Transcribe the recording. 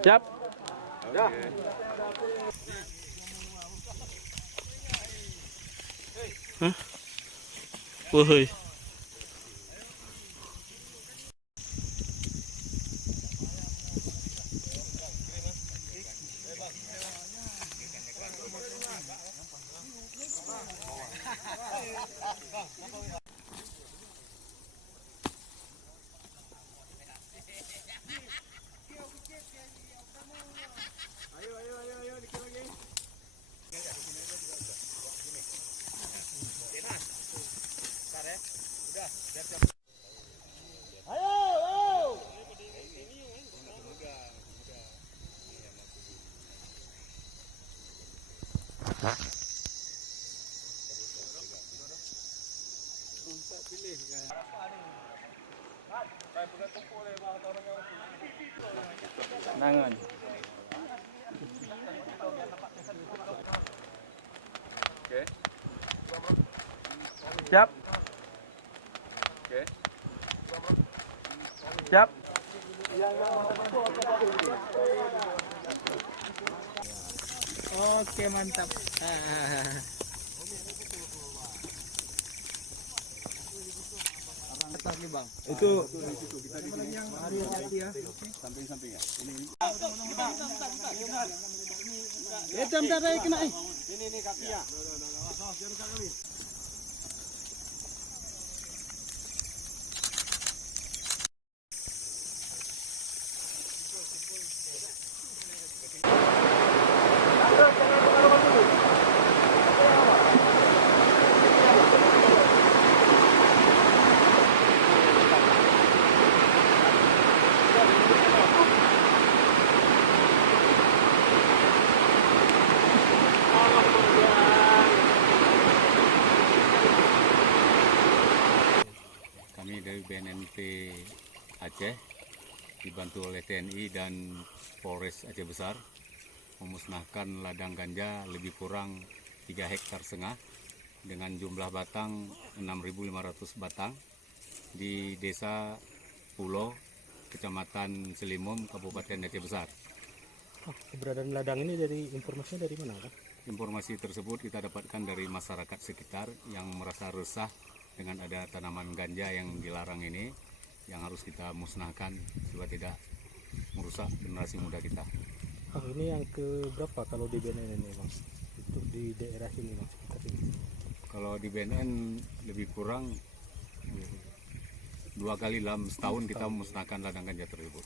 Siap. Ya. Hah? Woi. Ayo, dikit lagi. Bentar ya. Udah, siap-siap. Ayo. Nangan. Oke. Siap. Oke. Siap. Oke, mantap. Lagi bang. Itu kita di sini. Samping-samping ya. Ini. Bentar aja kena. Ini kakinya. Kami dari BNNP Aceh dibantu oleh TNI dan Polres Aceh Besar memusnahkan ladang ganja lebih kurang 3,5 hektar dengan jumlah batang 6.500 batang di Desa Pulau, Kecamatan Selimum, Kabupaten Aceh Besar. Keberadaan ladang ini informasinya dari mana, Pak? Informasi tersebut kita dapatkan dari masyarakat sekitar yang merasa resah dengan ada tanaman ganja yang dilarang ini, yang harus kita musnahkan supaya tidak merusak generasi muda kita. Ini yang ke berapa kalau di BNN ini, Bang? Untuk di daerah sini, Bang, sekitar ini. Kalau di BNN lebih kurang 2 kali dalam setahun kita memusnahkan ladang ganja tersebut.